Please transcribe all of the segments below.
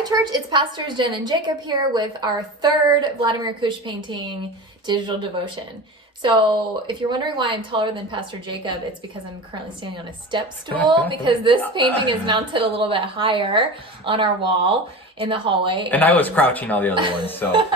Hi church, it's Pastors Jen and Jacob here with our third Vladimir Kush painting digital devotion. So if you're wondering why I'm taller than Pastor Jacob, it's because I'm currently standing on a step stool because this painting is mounted a little bit higher on our wall in the hallway. And I was crouching all the other ones, so.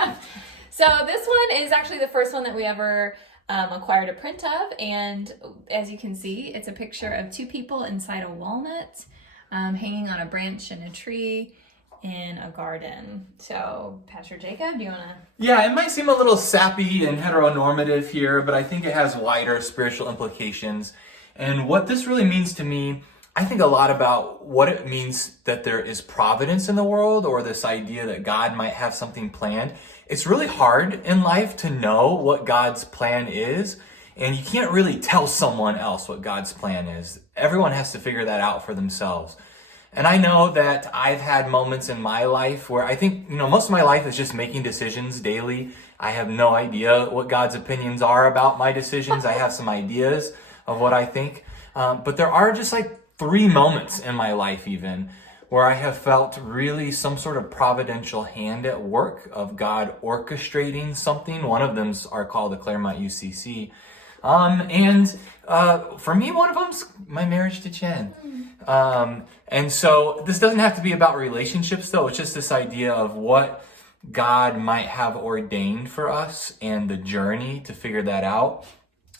So this one is actually the first one that we ever acquired a print of, and as you can see, it's a picture of two people inside a walnut hanging on a branch in a tree in a garden. So, Pastor Jacob, do you want to? Yeah, it might seem a little sappy and heteronormative here, but I think it has wider spiritual implications. And what this really means to me, I think a lot about what it means that there is providence in the world, or this idea that God might have something planned. It's really hard in life to know what God's plan is, and you can't really tell someone else what God's plan is. Everyone has to figure that out for themselves. And I know that I've had moments in my life where I think, most of my life is just making decisions daily. I have no idea what God's opinions are about my decisions. I have some ideas of what I think. But there are just like 3 moments in my life even where I have felt really some sort of providential hand at work of God orchestrating something. One of them are called the Claremont UCC. For me, one of them's my marriage to Jen. And so this doesn't have to be about relationships though. It's just this idea of what God might have ordained for us and the journey to figure that out.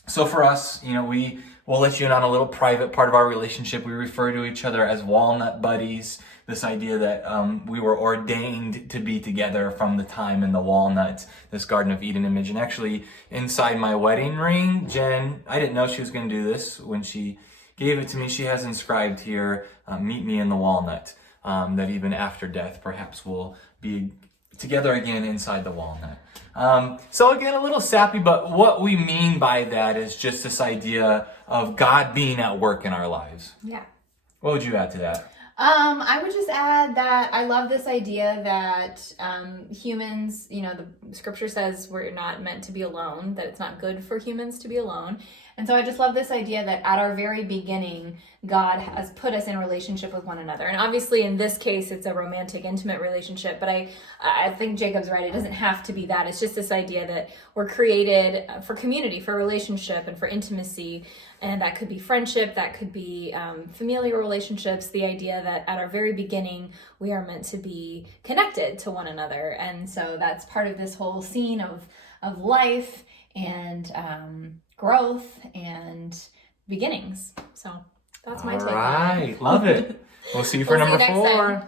So for us, we'll let you in on a little private part of our relationship. We refer to each other as walnut buddies. This idea that we were ordained to be together from the time in the walnut, this Garden of Eden image. And actually, inside my wedding ring, Jen, I didn't know she was going to do this. When she gave it to me, she has inscribed here, meet me in the walnut, that even after death, perhaps we'll be together again inside the walnut. So again, a little sappy, but what we mean by that is just this idea of God being at work in our lives. Yeah. What would you add to that? I would just add that I love this idea that humans, the scripture says we're not meant to be alone, that it's not good for humans to be alone. And so I just love this idea that at our very beginning, God has put us in a relationship with one another. And obviously in this case, it's a romantic, intimate relationship, but I think Jacob's right. It doesn't have to be that. It's just this idea that we're created for community, for relationship, and for intimacy. And that could be friendship, that could be familial relationships, the idea that at our very beginning, we are meant to be connected to one another. And so that's part of this whole scene of life and growth and beginnings. So that's my take. All right, love it. We'll see you for We'll see number you next 4. time.